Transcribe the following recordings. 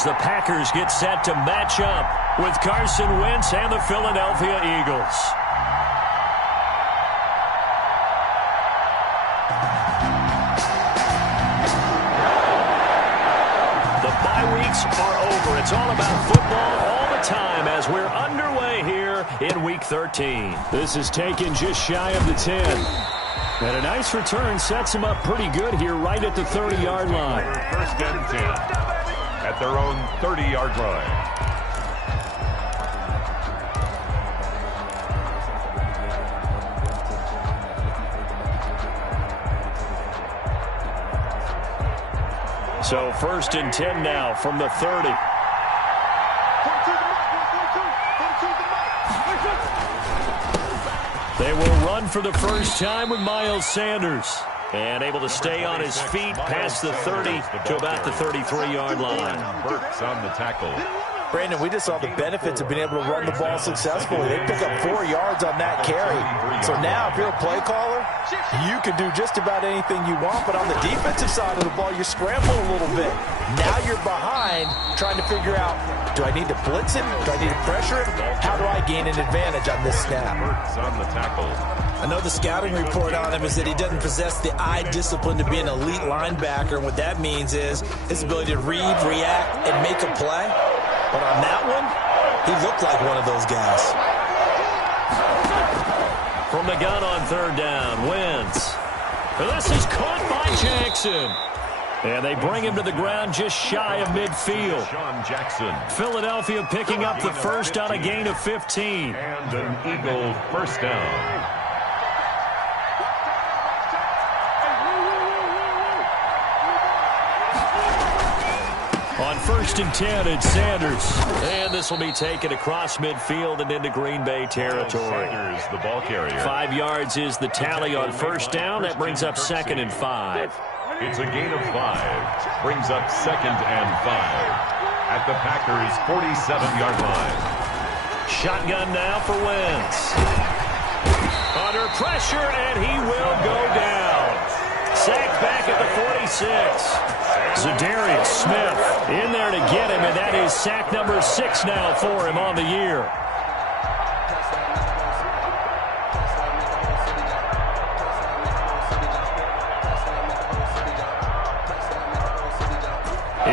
as the Packers get set to match up with Carson Wentz and the Philadelphia Eagles. The bye weeks are over. It's all about football all the time as we're underway here in Week 13. This is taken just shy of the 10. And a nice return sets them up pretty good here right at the 30-yard line. First and 10 at their own 30-yard line. So first and 10 now from the 30. They will run for the first time with Miles Sanders. And able to stay on his feet past the 30 to about the 33-yard line. Burks on the tackle. Brandon, we just saw the benefits of being able to run the ball successfully. They pick up 4 yards on that carry. So now if you're a play caller, you can do just about anything you want. But on the defensive side of the ball, you scramble a little bit. Now you're behind trying to figure out, do I need to blitz it? Do I need to pressure it? How do I gain an advantage on this snap? Burks on the tackle. I know the scouting report on him is that he doesn't possess the eye discipline to be an elite linebacker. And what that means is his ability to read, react, and make a play. But on that one, he looked like one of those guys. From the gun on third down, Wentz. This is caught by Jackson. And they bring him to the ground just shy of midfield. Sean Jackson. Philadelphia picking up the first on a gain of 15. And an Eagle first down. On first and 10, it's Sanders. And this will be taken across midfield and into Green Bay territory. Sanders, the ball carrier. 5 yards is the tally on first down. That brings up second and 5. It's a gain of 5. Brings up second and 5. At the Packers' 47-yard line. Shotgun now for Wentz. Under pressure, and he will go down. Sacked back at the 46. Zadarius Smith in there to get him, and that is sack number 6 now for him on the year.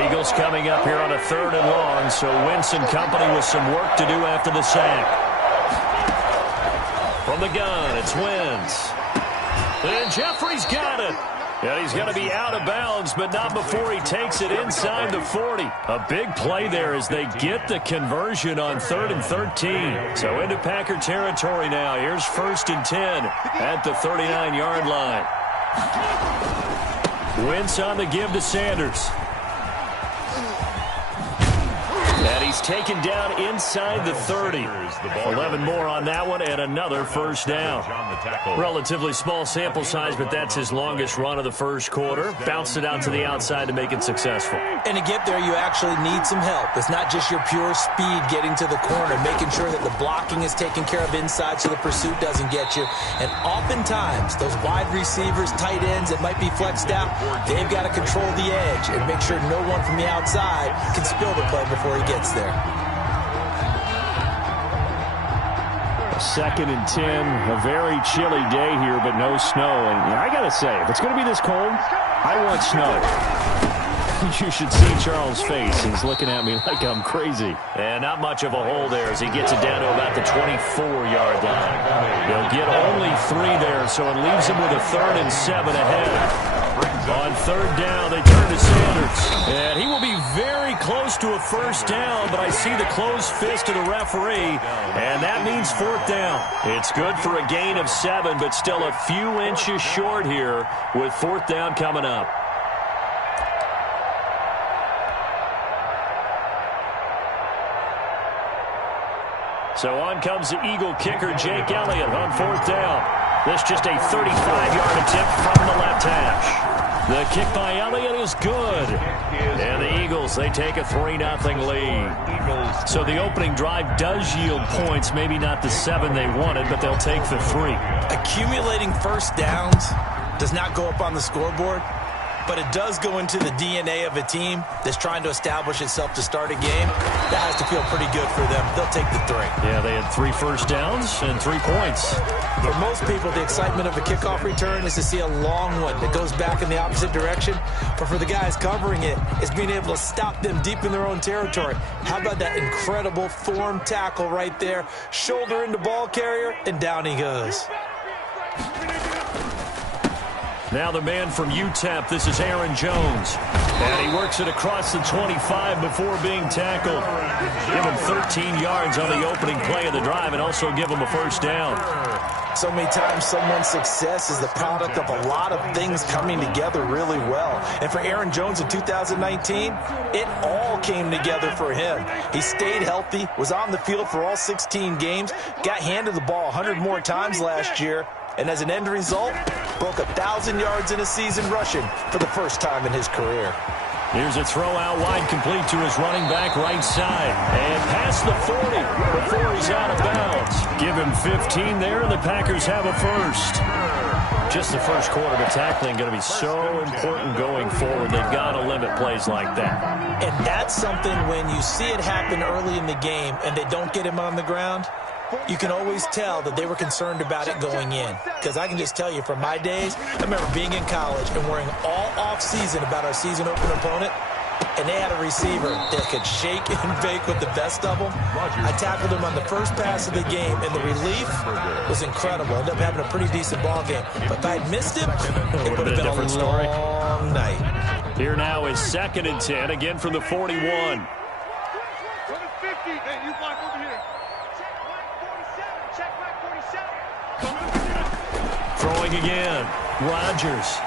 Eagles coming up here on a 3rd and long, so Wentz and company with some work to do after the sack. From the gun, it's Wentz. And Jeffrey's got it. And he's going to be out of bounds, but not before he takes it inside the 40. A big play there as they get the conversion on 3rd and 13. So into Packer territory now. Here's first and 10 at the 39-yard line. Wentz on the give to Sanders. And he's taken down inside the 30. 11 more on that one and another first down. Relatively small sample size, but that's his longest run of the first quarter. Bounced it out to the outside to make it successful. And to get there, you actually need some help. It's not just your pure speed getting to the corner, making sure that the blocking is taken care of inside so the pursuit doesn't get you. And oftentimes, those wide receivers, tight ends that might be flexed out, they've got to control the edge and make sure no one from the outside can spill the play before he gets there. Second and 10, a very chilly day here, but no snow. And I got to say, if it's going to be this cold, I want snow. You should see Charles' face. He's looking at me like I'm crazy. And not much of a hole there as he gets it down to about the 24-yard line. They'll get only 3 there, so it leaves him with a 3rd and 7 ahead. On third down, they turn to Sanders. And he will be very close to a first down, but I see the closed fist of the referee, and that means 4th down. It's good for a gain of 7, but still a few inches short here with 4th down coming up. So on comes the Eagle kicker, Jake Elliott, on 4th down. This just a 35-yard attempt from the left hash. The kick by Elliott is good. And the Eagles, they take a 3-0 lead. So the opening drive does yield points, maybe not the 7 they wanted, but they'll take the 3. Accumulating first downs does not go up on the scoreboard. but it does go into the DNA of a team that's trying to establish itself to start a game. That has to feel pretty good for them. They'll take the 3. Yeah, they had 3 first downs and 3 points. For most people, the excitement of a kickoff return is to see a long one that goes back in the opposite direction. But for the guys covering it, it's being able to stop them deep in their own territory. How about that incredible form tackle right there? Shoulder into ball carrier, and down he goes. Now the man from UTEP, this is Aaron Jones. And he works it across the 25 before being tackled. Give him 13 yards on the opening play of the drive and also give him a first down. So many times someone's success is the product of a lot of things coming together really well. And for Aaron Jones in 2019, it all came together for him. He stayed healthy, was on the field for all 16 games, got handed the ball 100 more times last year, and as an end result, broke 1,000 yards in a season rushing for the first time in his career. Here's a throw out wide, complete to his running back right side. And past the 40 before he's out of bounds. Give him 15 there, and the Packers have a first. Just the first quarter, but tackling going to be so important going forward. They've got to limit plays like that. And that's something when you see it happen early in the game and they don't get him on the ground, you can always tell that they were concerned about it going in. Because I can just tell you from my days, I remember being in college and worrying all off-season about our season-open opponent, and they had a receiver that could shake and bake with the best of them. I tackled him on the first pass of the game, and the relief was incredible. Ended up having a pretty decent ball game. But if I had missed him, it would have been a different story. Long night. Here now is 2nd and 10, again from the 41. Throwing again, Rodgers.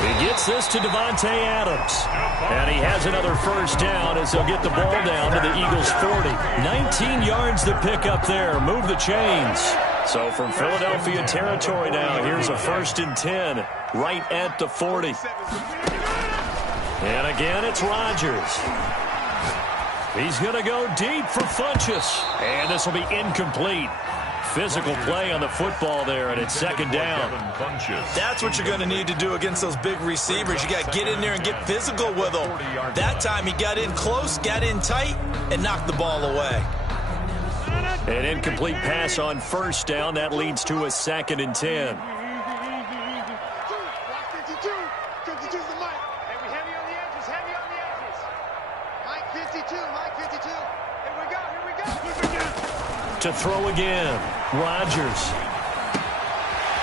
He gets this to Devontae Adams. And he has another first down as they'll get the ball down to the Eagles' 40. 19 yards to pick up there. Move the chains. So from Philadelphia territory now, here's a 1st and 10 right at the 40. And again, it's Rodgers. He's going to go deep for Funchess. And this will be incomplete. Physical play on the football there, and it's 2nd down. That's what you're going to need to do against those big receivers. You got to get in there and get physical with them. That time he got in close, got in tight, and knocked the ball away. An incomplete pass on 1st down. That leads to a 2nd and 10. To throw again, Rodgers.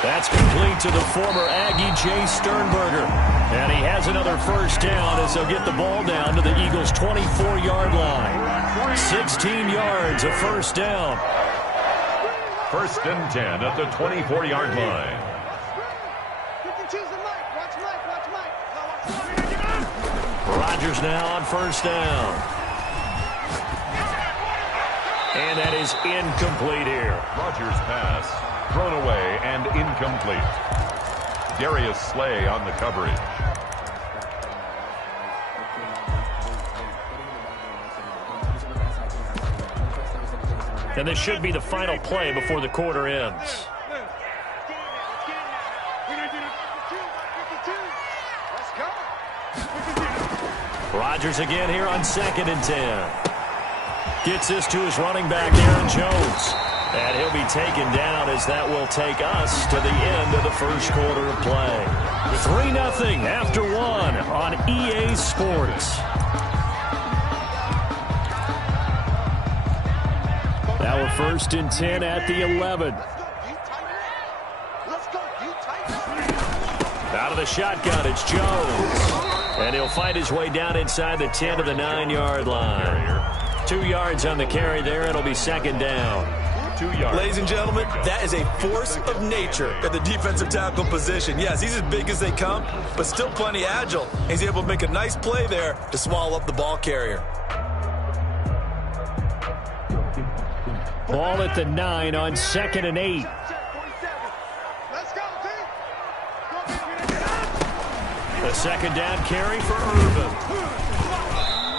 That's complete to the former Aggie, Jay Sternberger. And he has another first down as they'll get the ball down to the Eagles' 24-yard line. 16 yards, a first down. 1st and 10 at the 24-yard line. Rodgers now on 1st down. And that is incomplete here. Rodgers' pass thrown away and incomplete. Darius Slay on the coverage. And this should be the final play before the quarter ends. Rodgers again here on 2nd and 10. Gets this to his running back, Aaron Jones. And he'll be taken down as that will take us to the end of the first quarter of play. 3-0 after 1 on EA Sports. Now a 1st and 10 at the 11. Out of the shotgun, it's Jones. And he'll find his way down inside the 10 to the 9-yard line. 2 yards on the carry there. It'll be 2nd down. 2 yards. Ladies and gentlemen, that is a force of nature at the defensive tackle position. Yes, he's as big as they come, but still plenty agile. He's able to make a nice play there to swallow up the ball carrier. Ball at the 9 on 2nd and 8. The 2nd down carry for Irvin.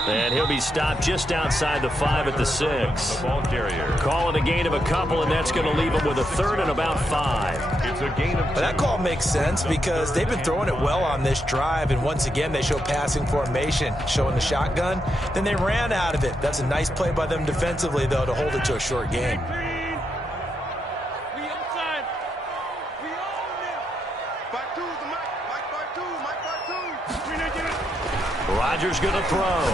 And he'll be stopped just outside the 5 at the 6. The ball carrier. Call it a gain of a couple, and that's going to leave him with a 3rd and about 5. It's a gain of 2. That call makes sense because they've been throwing it well on this drive, and once again they show passing formation, showing the shotgun. Then they ran out of it. That's a nice play by them defensively, though, to hold it to a short game. Rodgers going to throw.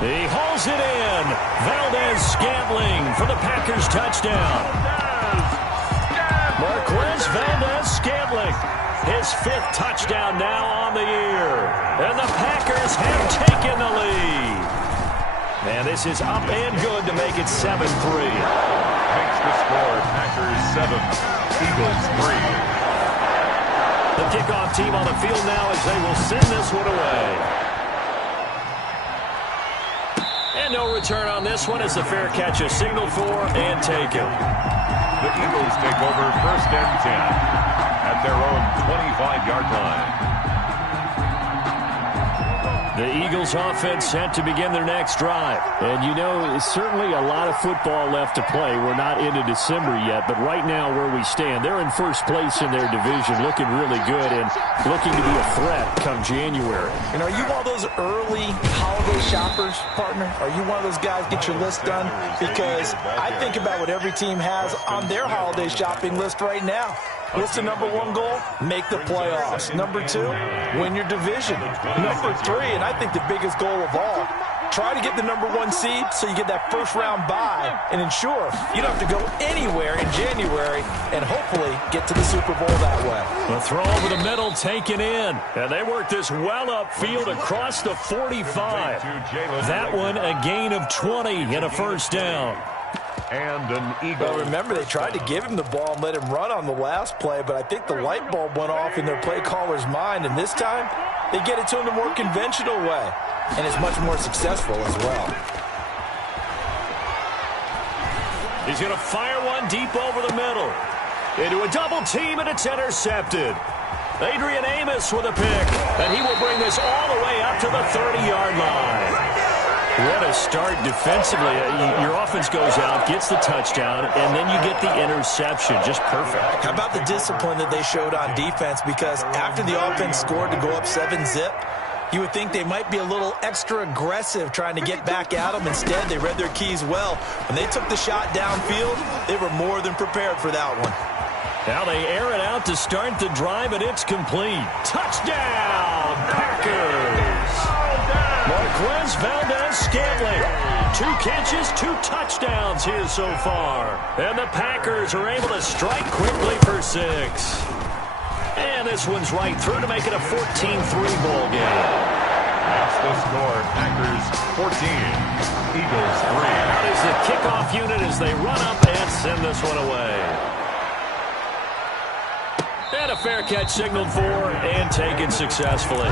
He hauls it in. Valdez-Scantling for the Packers touchdown. Marquez Valdez-Scantling, his 5th touchdown now on the year. And the Packers have taken the lead. And this is up and good to make it 7-3. Makes the score Packers 7, Eagles 3. The kickoff team on the field now as they will send this one away. And no return on this one as the fair catch is signaled for and taken. The Eagles take over 1st and 10 at their own 25-yard line. The Eagles offense set to begin their next drive. And, you know, certainly a lot of football left to play. We're not into December yet, but right now where we stand, they're in first place in their division, looking really good and looking to be a threat come January. And are you one of those early holiday shoppers, partner? Are you one of those guys get your list done? Because I think about what every team has on their holiday shopping list right now. What's the number 1 goal? Make the playoffs. Number 2, win your division. Number 3, and I think the biggest goal of all, try to get the number 1 seed so you get that first-round bye and ensure you don't have to go anywhere in January and hopefully get to the Super Bowl that way. The throw over the middle taken in. And they work this well upfield across the 45. That one a gain of 20 and a first down. And an Eagle. Well, remember, they tried to give him the ball and let him run on the last play, but I think the light bulb went off in their play caller's mind, and this time they get it to him the more conventional way, and it's much more successful as well. He's going to fire one deep over the middle. Into a double team, and it's intercepted. Adrian Amos with a pick, and he will bring this all the way up to the 30-yard line. What a start defensively. Your offense goes out, gets the touchdown, and then you get the interception. Just perfect. How about the discipline that they showed on defense? Because after the offense scored to go up 7-zip, you would think they might be a little extra aggressive trying to get back at them. Instead, they read their keys well. When they took the shot downfield, they were more than prepared for that one. Now they air it out to start the drive, and it's complete. Touchdown, Packers! Marquez Valdez-Scantling. 2 catches, 2 touchdowns here so far. And the Packers are able to strike quickly for 6. And this one's right through to make it a 14-3 ball game. That's the score. Packers 14, Eagles 3. Out is the kickoff unit as they run up and send this one away. And a fair catch signaled for and taken successfully.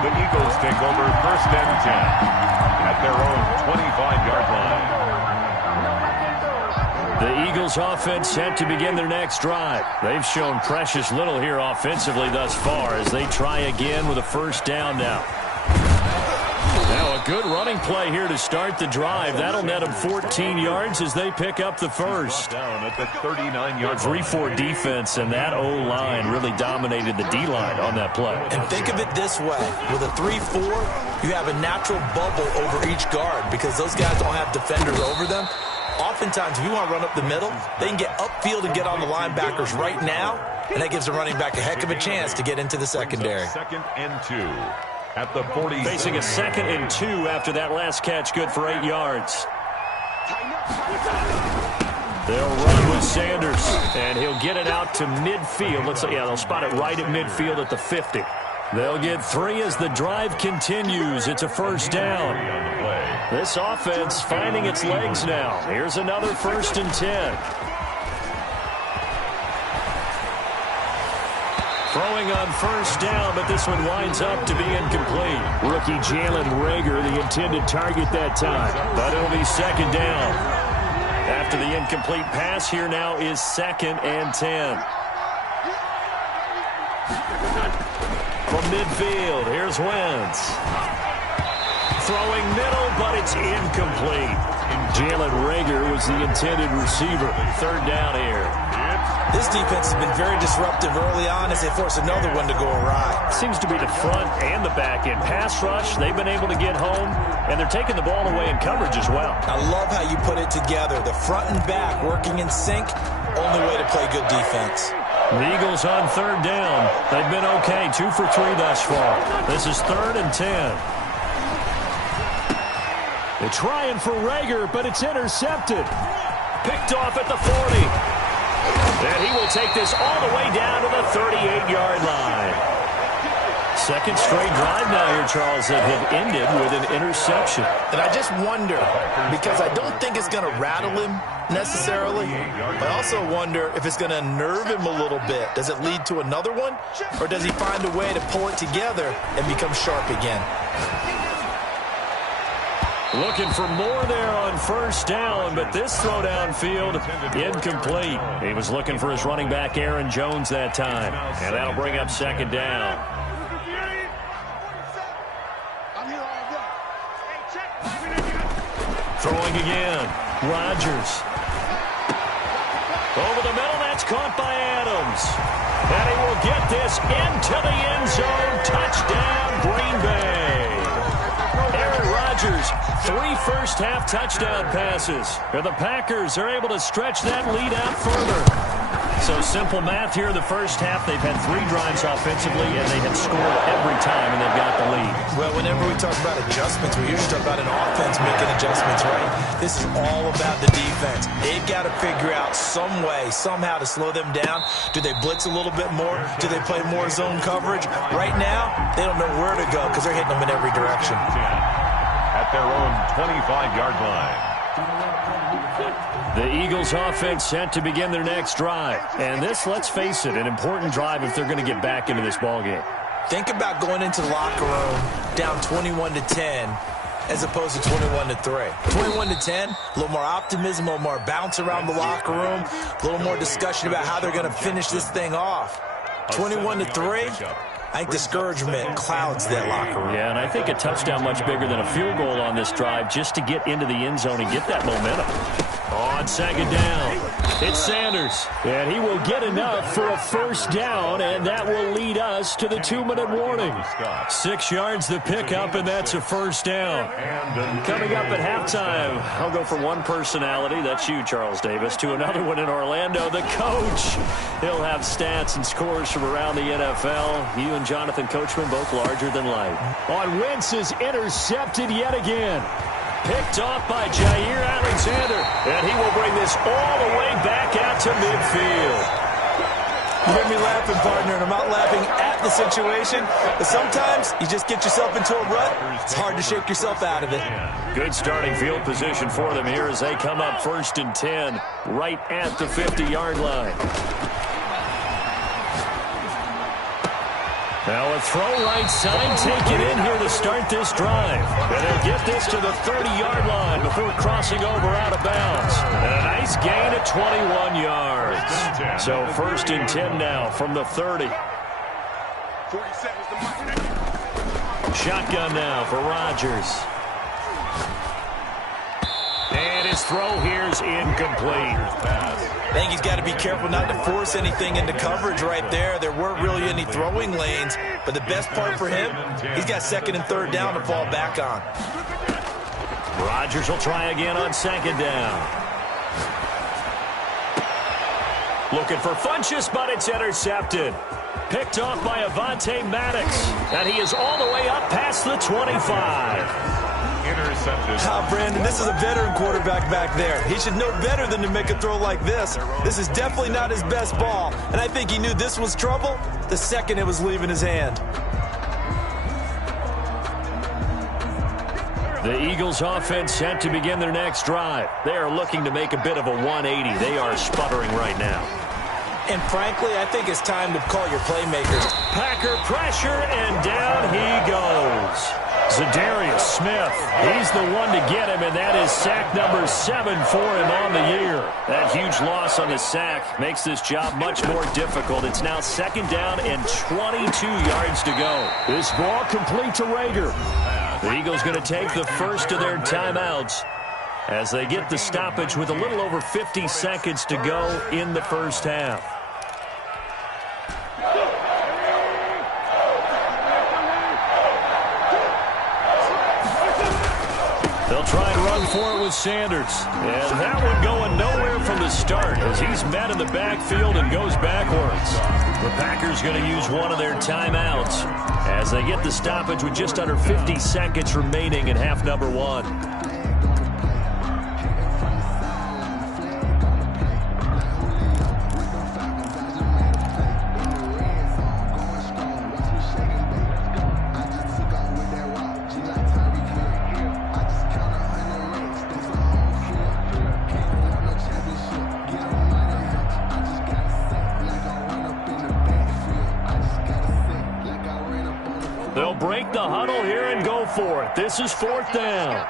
The Eagles take over 1st and 10 at their own 25-yard line. The Eagles offense set to begin their next drive. They've shown precious little here offensively thus far as they try again with a first down now. Now a good running play here to start the drive. That'll net them 14 yards as they pick up the first. Down at the 39-yard 3-4 defense, and that O-line really dominated the D-line on that play. And think of it this way. With a 3-4, you have a natural bubble over each guard because those guys don't have defenders over them. Oftentimes, if you want to run up the middle, they can get upfield and get on the linebackers right now, and that gives the running back a heck of a chance to get into the secondary. 2nd and 2 at the 40. Facing a 2nd and 2 after that last catch, good for 8 yards. They'll run with Sanders, and he'll get it out to midfield. Looks like, yeah, they'll spot it right at midfield at the 50. They'll get 3 as the drive continues. It's a first down. This offense finding its legs now. Here's another 1st and 10. Throwing on first down, but this one winds up to be incomplete. Rookie Jalen Reagor, the intended target that time, but it'll be 2nd down. After the incomplete pass, here now is 2nd and 10. From midfield, here's Wentz. Throwing middle, but it's incomplete. Jalen Reagor was the intended receiver. Third down here. This defense has been very disruptive early on as they force another one to go awry. Seems to be the front and the back end. Pass rush, they've been able to get home, and they're taking the ball away in coverage as well. I love how you put it together. The front and back working in sync, only way to play good defense. The Eagles on third down. They've been okay, 2 for 3 thus far. This is 3rd and 10. They're trying for Reagor, but it's intercepted. Picked off at the 40. And he will take this all the way down to the 38-yard line. Second straight drive now here, Charles, that have ended with an interception. And I just wonder, because I don't think it's going to rattle him necessarily, but I also wonder if it's going to unnerve him a little bit. Does it lead to another one, or does he find a way to pull it together and become sharp again? Looking for more there on first down, but this throw downfield incomplete. He was looking for his running back, Aaron Jones, that time. And that'll bring up second down. Throwing again. Rodgers. Over the middle, that's caught by Adams. And he will get this into the end zone. Touchdown, Green Bay. Aaron Rodgers, 3 first-half touchdown passes. And the Packers are able to stretch that lead out further. So simple math here in the first half. They've had 3 drives offensively, and they have scored every time, and they've got the lead. Well, whenever we talk about adjustments, we usually talk about an offense making adjustments, right? This is all about the defense. They've got to figure out some way, somehow to slow them down. Do they blitz a little bit more? Do they play more zone coverage? Right now, they don't know where to go because they're hitting them in every direction. At their own 25-yard line. The Eagles offense set to begin their next drive. And this, let's face it, an important drive if they're going to get back into this ballgame. Think about going into the locker room down 21-10 as opposed to 21-3. 21-10, a little more optimism, a little more bounce around the locker room, a little more discussion about how they're going to finish this thing off. 21-3, I think discouragement clouds that locker room. Yeah, and I think a touchdown much bigger than a field goal on this drive just to get into the end zone and get that momentum. On second down, it's Sanders. And he will get enough for a first down, and that will lead us to the 2-minute warning. 6 yards the pickup, and that's a first down. Coming up at halftime, I'll go from one personality, that's you, Charles Davis, to another one in Orlando, the coach. He'll have stats and scores from around the NFL. You and Jonathan Coachman both larger than life. On Wentz is intercepted yet again. Picked off by Jair Alexander. And he will bring this all the way back out to midfield. You hear me laughing, partner, and I'm not laughing at the situation. But sometimes you just get yourself into a rut. It's hard to shake yourself out of it. Good starting field position for them here as they come up 1st and 10 right at the 50-yard line. Now a throw right side taken in here to start this drive. And they'll get this to the 30-yard line before crossing over out of bounds. And a nice gain of 21 yards. So 1st and 10 now from the 30. Shotgun now for Rodgers. And his throw here is incomplete. I think he's got to be careful not to force anything into coverage right there. There weren't really any throwing lanes, but the best part for him, he's got 2nd and 3rd down to fall back on. Rodgers will try again on 2nd down. Looking for Funchess, but it's intercepted. Picked off by Avonte Maddox, and he is all the way up past the 25. Intercepted. Brandon, this is a veteran quarterback back there. He should know better than to make a throw like this. This is definitely not his best ball, and I think he knew this was trouble the second it was leaving his hand. The Eagles offense set to begin their next drive. They are looking to make a bit of a 180. They are sputtering right now. And frankly, I think it's time to call your playmakers. Packer pressure, and down he goes. Zadarius Smith, he's the one to get him, and that is sack number 7 for him on the year. That huge loss on the sack makes this job much more difficult. It's now 2nd down and 22 yards to go. This ball complete to Reagor. The Eagles going to take the first of their timeouts as they get the stoppage with a little over 50 seconds to go in the first half. They'll try and run for it with Sanders. And that one going nowhere from the start as he's met in the backfield and goes backwards. The Packers going to use one of their timeouts as they get the stoppage with just under 50 seconds remaining in half number one. They'll break the huddle here and go for it. This is fourth down.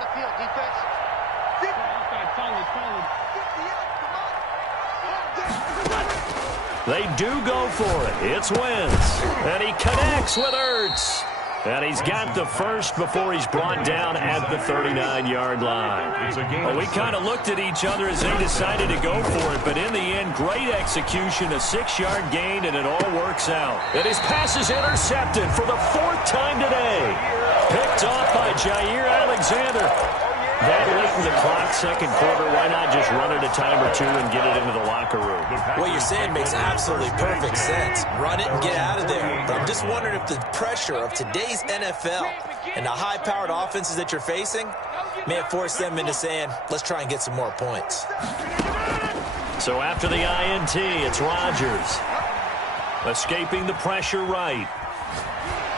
They do go for it. It's Wentz. And he connects with Ertz. And he's got the first before he's brought down at the 39-yard line. Well, we kind of looked at each other as they decided to go for it, but in the end, great execution, a 6-yard gain, and it all works out. And his pass is intercepted for the fourth time today. Picked off by Jair Alexander. That late in the clock, second quarter, why not just run it a time or two and get it into the locker room? What you're saying makes absolutely perfect sense. Run it and get out of there. But I'm just wondering if the pressure of today's NFL and the high-powered offenses that you're facing may have forced them into saying, let's try and get some more points. So after the INT, it's Rodgers. Escaping the pressure right.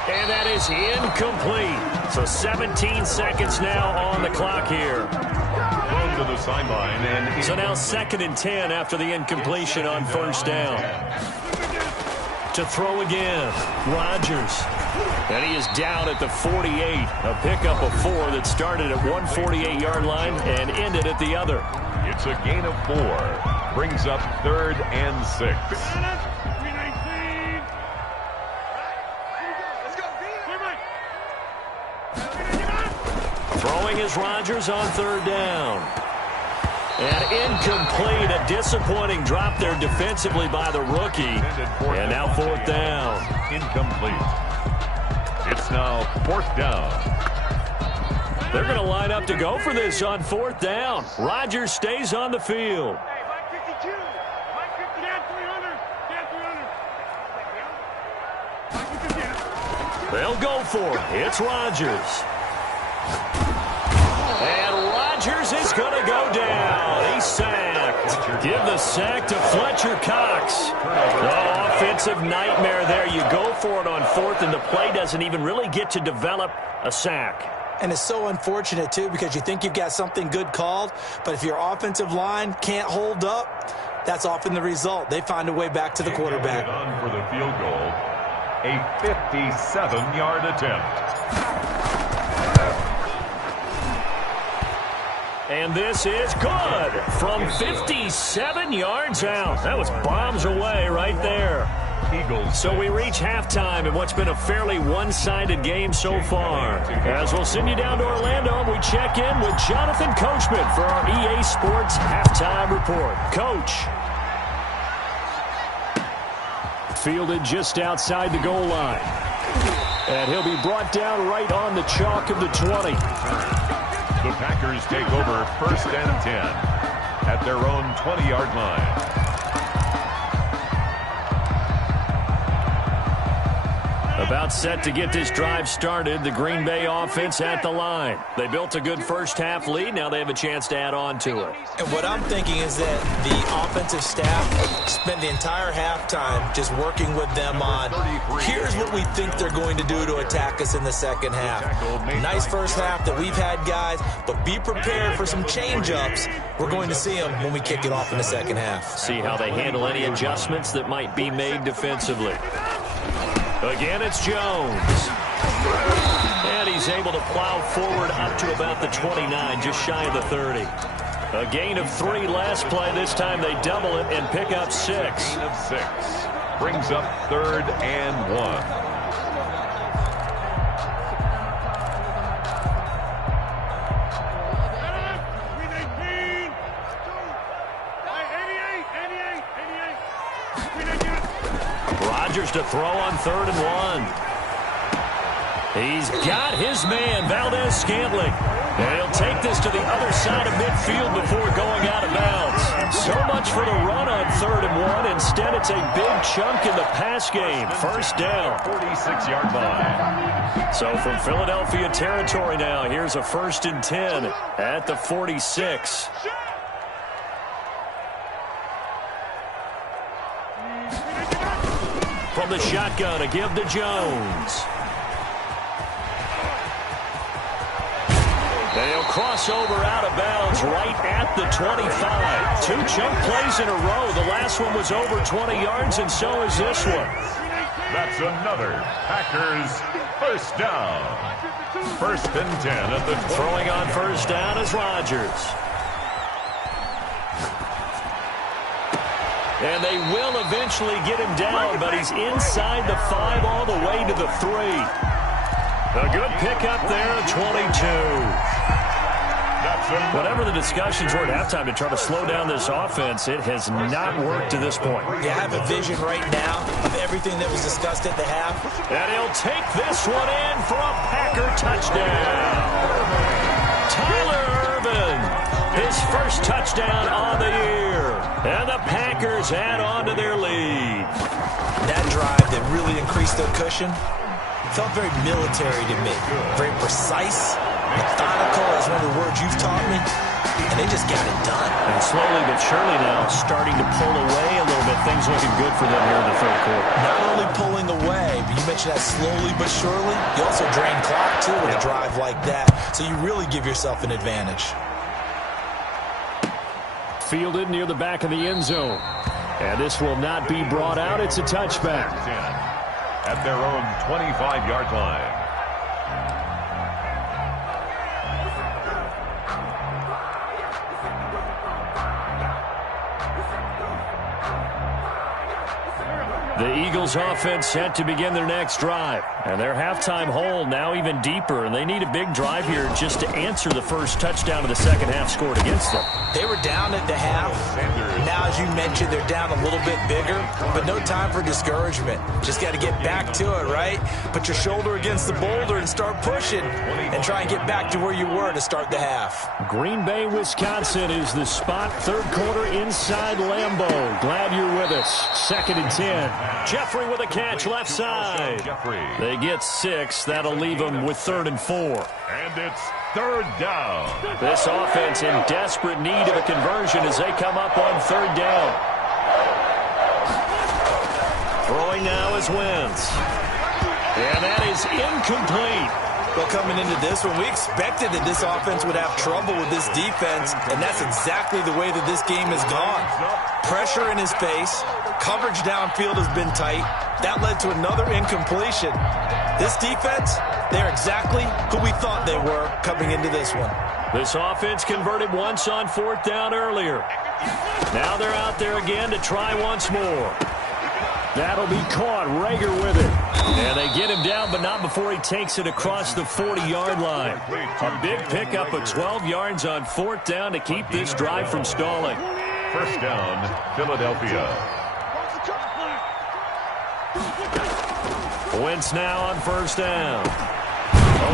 And that is incomplete. So 17 seconds now on the clock here. To the sideline, and so now 2nd and 10 after the incompletion on first down. To throw again, Rodgers. And he is down at the 48. A pickup of 4 that started at 148-yard line and ended at the other. It's a gain of 4. Brings up 3rd and 6. Throwing is Rodgers on 3rd down. And incomplete, a disappointing drop there defensively by the rookie. And now 4th down. Incomplete. It's now 4th down. They're going to line up to go for this on 4th down. Rodgers stays on the field. They'll go for it. It's Rodgers. And Rodgers is going to go down. He's sacked. Give the sack to Fletcher Cox. Oh, offensive nightmare there. You go for it on 4th, and the play doesn't even really get to develop a sack. And it's so unfortunate, too, because you think you've got something good called, but if your offensive line can't hold up, that's often the result. They find a way back to the quarterback. On for the field goal, a 57-yard attempt. And this is good from 57 yards out. That was bombs away right there. Eagles. So we reach halftime in what's been a fairly one-sided game so far. As we'll send you down to Orlando, and we check in with Jonathan Coachman for our EA Sports Halftime Report. Coach. Fielded just outside the goal line. And he'll be brought down right on the chalk of the 20. The Packers take over 1st and 10 at their own 20-yard line. About set to get this drive started, the Green Bay offense at the line. They built a good first half lead. Now they have a chance to add on to it. And what I'm thinking is that the offensive staff spent the entire halftime just working with them on, here's what we think they're going to do to attack us in the second half. Nice first half that we've had, guys, but be prepared for some change-ups. We're going to see them when we kick it off in the second half. See how they handle any adjustments that might be made defensively. Again, it's Jones. And he's able to plow forward up to about the 29, just shy of the 30. A gain of 3 last play. This time they double it and pick up 6. Gain of 6. Brings up 3rd and 1. Rodgers to throw on 3rd and 1. He's got his man, Valdez-Scantling. And he'll take this to the other side of midfield before going out of bounds. So much for the run on 3rd and 1. Instead, it's a big chunk in the pass game. First down. 46-yard line. So from Philadelphia territory now, here's a 1st and 10 at the 46. From the shotgun, a give to Jones. They'll cross over out of bounds right at the 25. 2 chunk plays in a row. The last one was over 20 yards, and so is this one. That's another Packers first down. 1st and 10 at the 20. Throwing on 1st down is Rodgers. And they will eventually get him down, but he's inside the 5 all the way to the 3. A good pickup there, 22. Whatever the discussions were at halftime to try to slow down this offense, it has not worked to this point. Yeah, I have a vision right now of everything that was discussed at the half. And he'll take this one in for a Packer touchdown. Tyler Ervin, his first touchdown on the year. And the Packers add on to their lead. That drive that really increased their cushion felt very military to me. Very precise, methodical, is one of the words you've taught me. And they just got it done. And slowly but surely now starting to pull away a little bit. Things looking good for them here in the 3rd quarter. Not only pulling away, but you mentioned that slowly but surely. You also drain clock, too, with a drive like that. So you really give yourself an advantage. Fielded near the back of the end zone. And this will not be brought out. It's a touchback. At their own 25-yard line. The Eagles offense set to begin their next drive. And their halftime hole now even deeper. And they need a big drive here just to answer the first touchdown of the second half scored against them. They were down at the half. Now, as you mentioned, they're down a little bit bigger. But no time for discouragement. Just got to get back to it, right? Put your shoulder against the boulder and start pushing. And try and get back to where you were to start the half. Green Bay, Wisconsin is the spot. 3rd quarter inside Lambeau. Glad you're with us. 2nd and 10. Jeffrey with a catch left side. They get 6. That'll leave them with 3rd and 4. And it's 3rd down. This offense in desperate need of a conversion as they come up on 3rd down. Throwing now is Wentz. And that is incomplete. Well, coming into this one, we expected that this offense would have trouble with this defense, and that's exactly the way that this game has gone. Pressure in his face. Coverage downfield has been tight. That led to another incompletion. This defense, they're exactly who we thought they were coming into this one. This offense converted once on 4th down earlier. Now they're out there again to try once more. That'll be caught. Rager with it. And they get him down, but not before he takes it across the 40-yard line. A big pickup of 12 yards on 4th down to keep this drive from stalling. First down, Philadelphia. Wentz now on 1st down.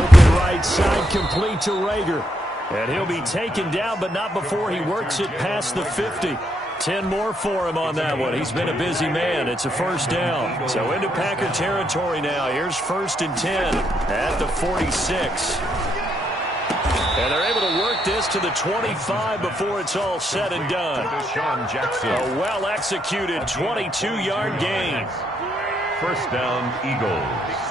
Open right side, complete to Rager. And he'll be taken down, but not before he works it past the 50. 10 more for him on that one. He's been a busy man. It's a 1st down. So into Packer territory now. Here's 1st and 10 at the 46. And they're able to work this to the 25 before it's all said and done. Deshaun Jackson. A well-executed 22-yard gain. First down, Eagles.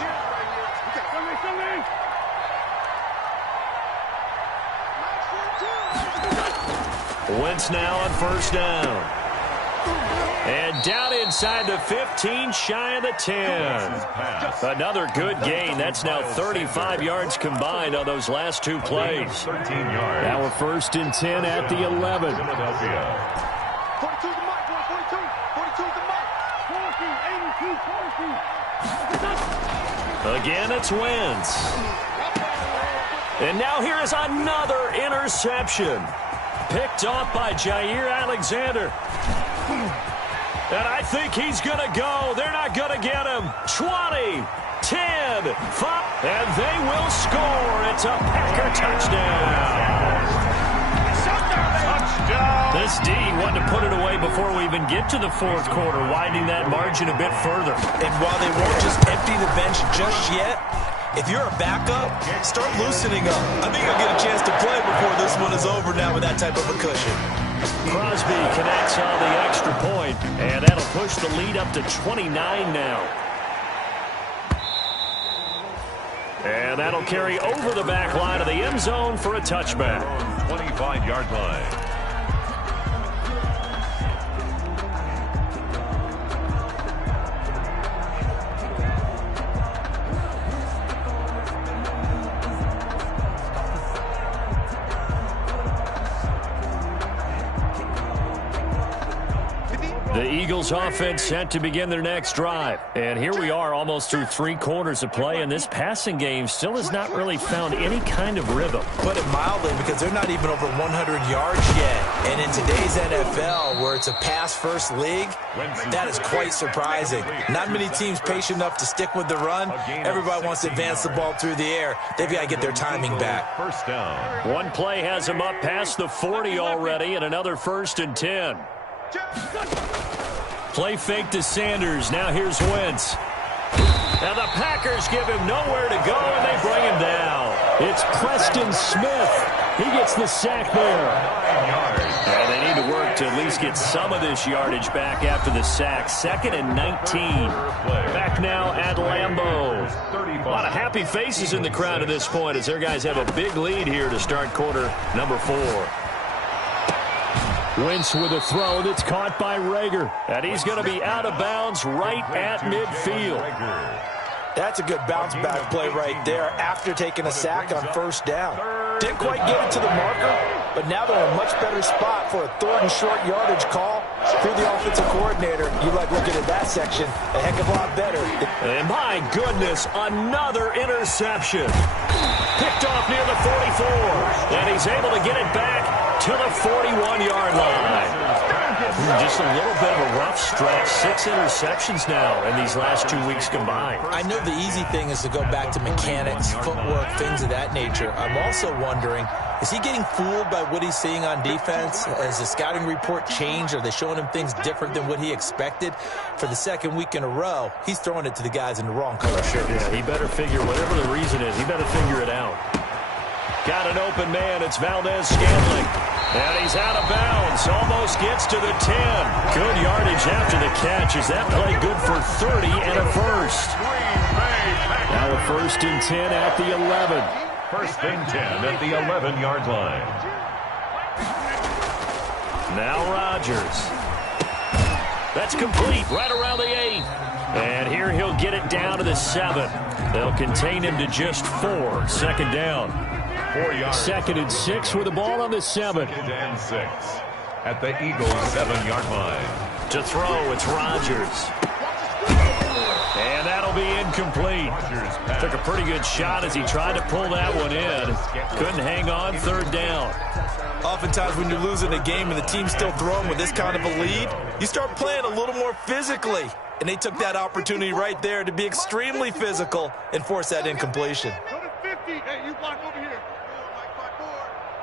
Wentz now on 1st down. And down inside the 15, shy of the 10. Another good gain. That's now 35 yards combined on those last 2 plays. 13 yards. Now a 1st and 10 at the 11. Philadelphia. 42 the mark, 42. 42 the mark. 42. Again, it's Wentz. And now here is another interception. Picked off by Jair Alexander. And I think he's going to go. They're not going to get him. 20, 10, 5, and they will score. It's a Packer touchdown. Touchdown. This D wanted to put it away before we even get to the fourth quarter, widening that margin a bit further. And while they won't just empty the bench just yet, if you're a backup, start loosening up. I think you'll get a chance to play before this one is over now with that type of a cushion. Crosby connects on the extra point, and that'll push the lead up to 29 now. And that'll carry over the back line of the end zone for a touchback. 25-yard line. The Eagles offense set to begin their next drive. And here we are almost through 3 quarters of play, and this passing game still has not really found any kind of rhythm. Put it mildly, because they're not even over 100 yards yet. And in today's NFL, where it's a pass-first league, that is quite surprising. Not many teams patient enough to stick with the run. Everybody wants to advance the ball through the air. They've got to get their timing back. First down. One play has them up past the 40 already, and another 1st and 10. Play fake to Sanders. Now here's Wentz. Now the Packers give him nowhere to go, and they bring him down. It's Preston Smith. He gets the sack there. And they need to work to at least get some of this yardage back after the sack. 2nd and 19. Back now at Lambeau. A lot of happy faces in the crowd at this point as their guys have a big lead here to start quarter number 4. Wentz with a throw that's caught by Rager. And he's going to be out of bounds right at midfield. That's a good bounce-back play right there after taking a sack on 1st down. Didn't quite get it to the marker, but now they're in a much better spot for a 3rd and short yardage call. Through the offensive coordinator, you like looking at that section a heck of a lot better. And my goodness, another interception. Picked off near the 44, and he's able to get it back to the 41-yard line. Just a little bit of a rough stretch. 6 interceptions now in these last 2 weeks combined. I know the easy thing is to go back to mechanics, footwork, things of that nature. I'm also wondering, is he getting fooled by what he's seeing on defense? Has the scouting report changed? Are they showing him things different than what he expected? For the 2nd week in a row, he's throwing it to the guys in the wrong color shirts. Yeah, he better figure, whatever the reason is, he better figure it out. Got an open man. It's Valdez-Scantling. And he's out of bounds. Almost gets to the 10. Good yardage after the catch. Is that play good for 30 and a 1st? Now a 1st and 10 at the 11. 1st and 10 at the 11-yard line. Now Rodgers. That's complete right around the 8. And here he'll get it down to the 7. They'll contain him to just 4. 2nd down. 4 yards. 2nd and 6 with the ball on the 7. 2nd and 6 at the Eagles' 7-yard line. To throw, it's Rodgers. And that'll be incomplete. Took a pretty good shot as he tried to pull that one in. Couldn't hang on. 3rd down. Oftentimes when you're losing a game and the team's still throwing with this kind of a lead, you start playing a little more physically. And they took that opportunity right there to be extremely physical and force that incompletion. Go to 50. Hey, you block over here.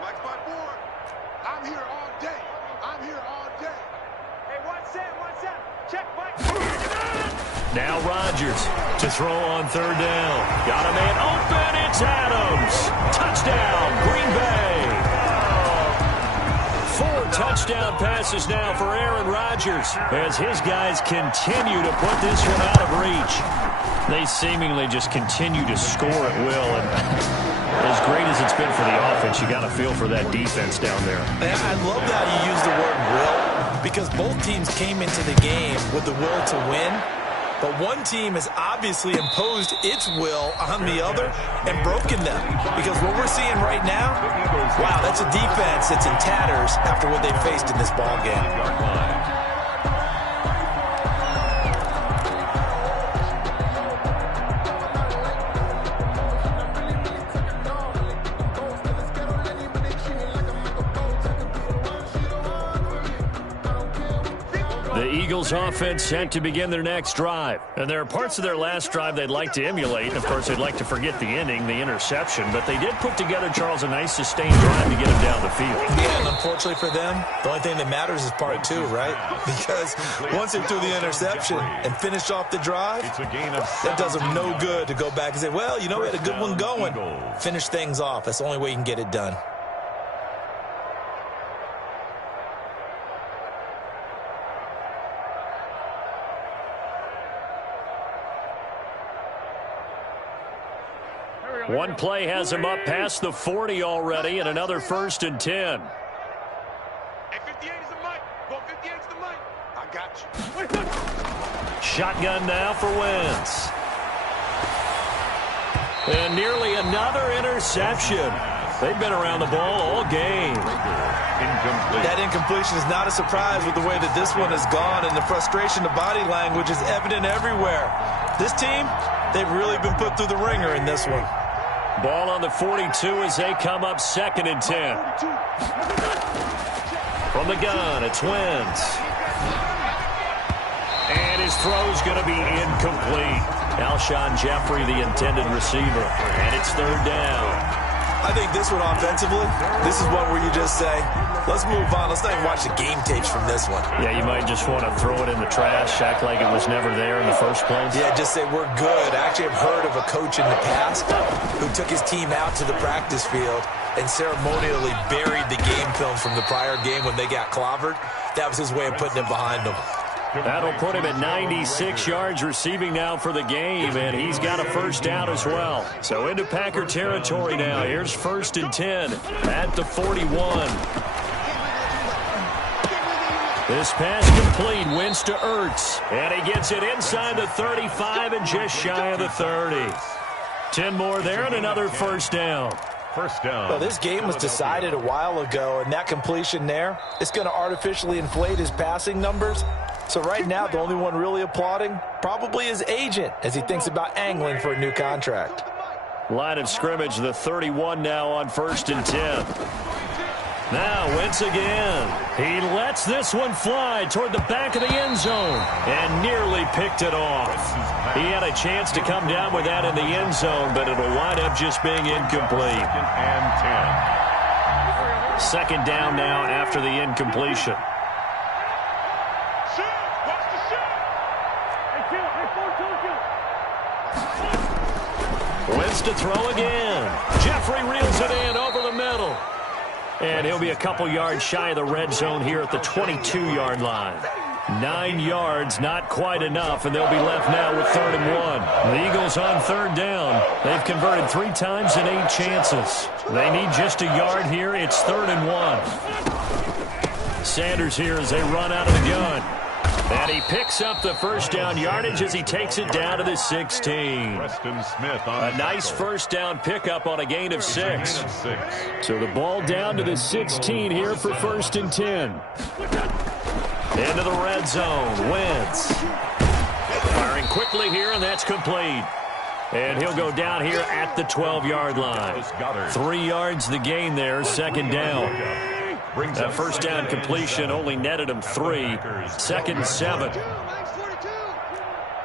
Mike 5-4. I'm here all day. I'm here all day. Hey, 1 set. Check, Mike. Now Rodgers to throw on 3rd down. Got a man open. It's Adams. Touchdown, Green Bay. 4 touchdown passes now for Aaron Rodgers as his guys continue to put this one out of reach. They seemingly just continue to score at will, and as great as it's been for the offense, you got to feel for that defense down there. And I love that you use the word will, because both teams came into the game with the will to win. But one team has obviously imposed its will on the other and broken them. Because what we're seeing right now, wow, that's a defense that's in tatters after what they faced in this ball game. Eagles offense set to begin their next drive. And there are parts of their last drive they'd like to emulate. Of course, they'd like to forget the ending, the interception. But they did put together, Charles, a nice sustained drive to get him down the field. Yeah, and unfortunately for them, the only thing that matters is part two, right? Because once they threw the interception and finished off the drive, that does them no good to go back and say, well, you know, we had a good one going. Finish things off. That's the only way you can get it done. One play has him up past the 40 already, and another 1st and 10. Hey, 58 is the mic. Go 58 is the mic. I got you. Shotgun now for Wentz. And nearly another interception. They've been around the ball all game. That incompletion is not a surprise with the way that this one has gone, and the frustration, the body language is evident everywhere. This team, they've really been put through the ringer in this one. Ball on the 42 as they come up 2nd and 10. From the gun, it's Wentz. And his throw's going to be incomplete. Alshon Jeffrey, the intended receiver. And it's 3rd down. I think this one offensively, this is one where you just say, let's move on. Let's not even watch the game tapes from this one. Yeah, you might just want to throw it in the trash, act like it was never there in the first place. Yeah, just say we're good. I actually have heard of a coach in the past who took his team out to the practice field and ceremonially buried the game film from the prior game when they got clobbered. That was his way of putting it behind them. That'll put him at 96 yards receiving now for the game, and he's got a 1st down as well. So into Packer territory now. Here's 1st and 10 at the 41. This pass complete, Wentz to Ertz, and he gets it inside the 35 and just shy of the 30. 10 more there and another 1st down. 1st down. Well, this game was decided a while ago, and that completion there, it's going to artificially inflate his passing numbers. So right now, the only one really applauding probably his agent as he thinks about angling for a new contract. Line of scrimmage, the 31 now on 1st and 10. Now Wentz again. He lets this one fly toward the back of the end zone and nearly picked it off. He had a chance to come down with that in the end zone, but it'll wind up just being incomplete. 2nd and 2nd down now after the incompletion. Wentz to throw again. Jeffrey reels it in over the middle. And he'll be a couple yards shy of the red zone here at the 22-yard line. 9 yards, not quite enough, and they'll be left now with 3rd and 1. The Eagles on 3rd down. They've converted 3 times in 8 chances. They need just a yard here. It's 3rd and 1. Sanders here as they run out of the gun. And he picks up the 1st down yardage as he takes it down to the 16. Preston Smith on a nice 1st down pickup on a gain of 6. So the ball down to the 16 here for 1st and 10. Into the red zone. Wentz firing quickly here, and that's complete. And he'll go down here at the 12-yard line. 3 yards the gain there, 2nd down. That 1st down completion only netted him 3. 2nd and 7.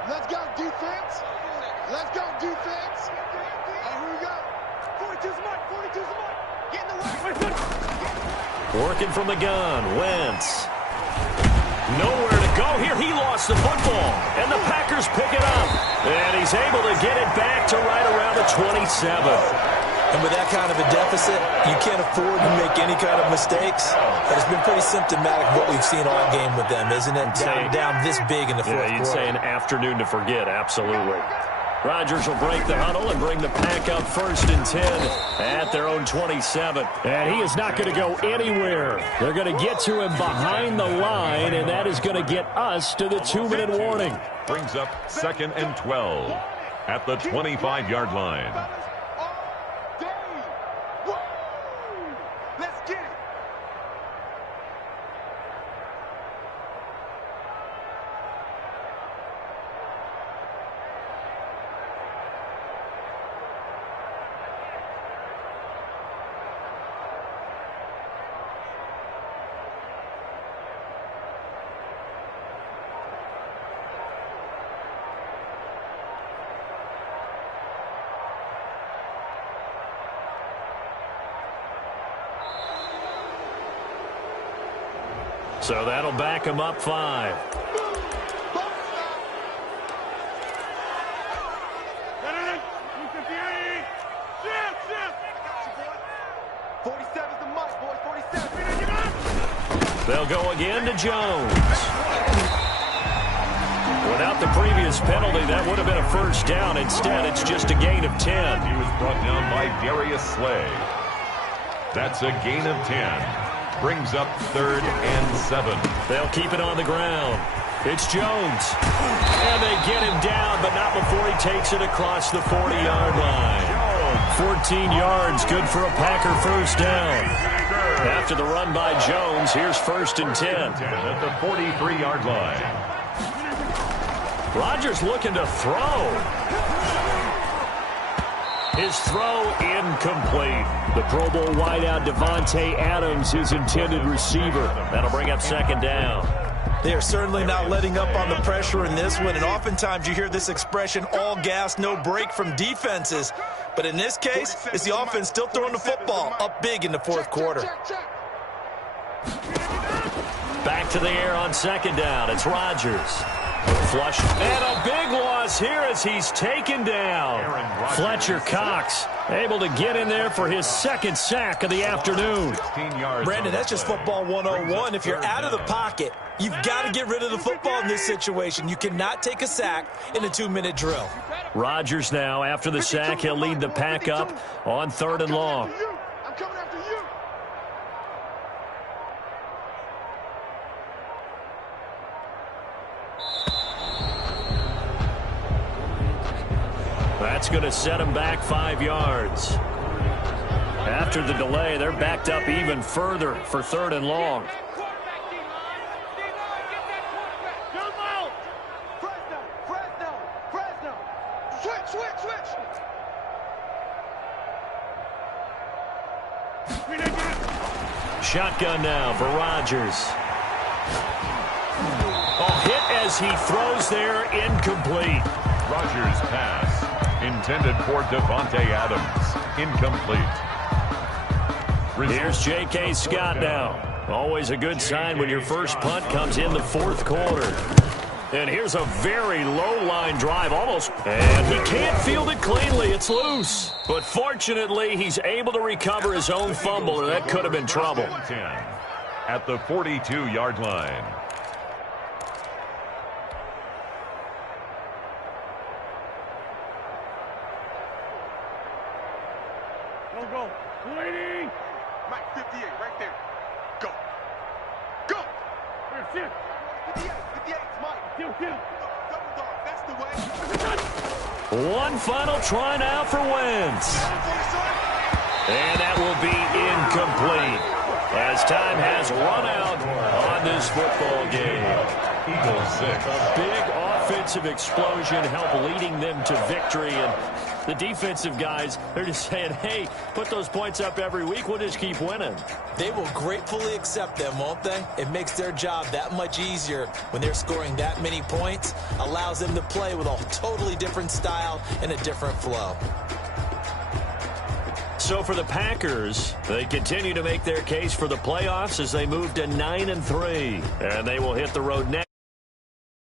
Let's go, defense. Let's go, defense. Here we go. 42's the mark. 42's the mark. Get in the way. Working from the gun. Wentz. Nowhere to go here. He lost the football. And the Packers pick it up. And he's able to get it back to right around the 27. And with that kind of a deficit, you can't afford to make any kind of mistakes. But it's been pretty symptomatic of what we've seen all game with them, isn't it? Down this big in the fourth quarter. Yeah, you'd say an afternoon to forget, absolutely. Rodgers will break the huddle and bring the Pack up 1st and 10 at their own 27. And he is not going to go anywhere. They're going to get to him behind the line, and that is going to get us to the 2-minute warning. Brings up 2nd and 12 at the 25-yard line. So that'll back him up 5. 47's the mic, boys. 47. They'll go again to Jones. Without the previous penalty, that would have been a first down. Instead, it's just a gain of 10. He was brought down by Darius Slay. That's a gain of 10. Brings up 3rd and 7. They'll keep it on the ground. It's Jones. And they get him down, but not before he takes it across the 40-yard line. 14 yards, good for a Packer first down. After the run by Jones, here's 1st and 10. At the 43-yard line. Rodgers looking to throw. His throw incomplete. The Pro Bowl wideout Devontae Adams, his intended receiver. That'll bring up 2nd down. They are certainly not letting up on the pressure in this one, and oftentimes you hear this expression, all gas, no break from defenses. But in this case, it's the offense still throwing the football up big in the 4th quarter. Back to the air on 2nd down. It's Rodgers. Flush. And a big loss here as he's taken down. Fletcher Cox able to get in there for his 2nd sack of the afternoon. Brandon, that's just football 101. If you're out of the pocket, you've got to get rid of the football in this situation. You cannot take a sack in a 2-minute drill. Rodgers now, after the sack, he'll lead the pack up on 3rd and long. I'm coming after you. That's going to set him back 5 yards. After the delay, they're backed up even further for 3rd and long. Fresno. Switch. Shotgun now for Rodgers. Hit as he throws there, incomplete. Rodgers' pass intended for Devontae Adams. Incomplete. Here's J.K. Scott now. Always a good sign when your first punt comes in the 4th quarter. And here's a very low-line drive, almost. And he can't field it cleanly. It's loose. But fortunately, he's able to recover his own fumble, or that could have been trouble. 10 at the 42-yard line. Go. Waiting. Mike, 58, right there. Go. Where's it? 58, Mike. Double dog, that's the way. One final try now for Wentz. And that will be incomplete as time has run out on this football game. Eagles 6. A big offensive explosion helped leading them to victory, and the defensive guys, they're just saying, hey, put those points up every week. We'll just keep winning. They will gratefully accept them, won't they? It makes their job that much easier when they're scoring that many points. Allows them to play with a totally different style and a different flow. So for the Packers, they continue to make their case for the playoffs as they move to 9-3. And they will hit the road next.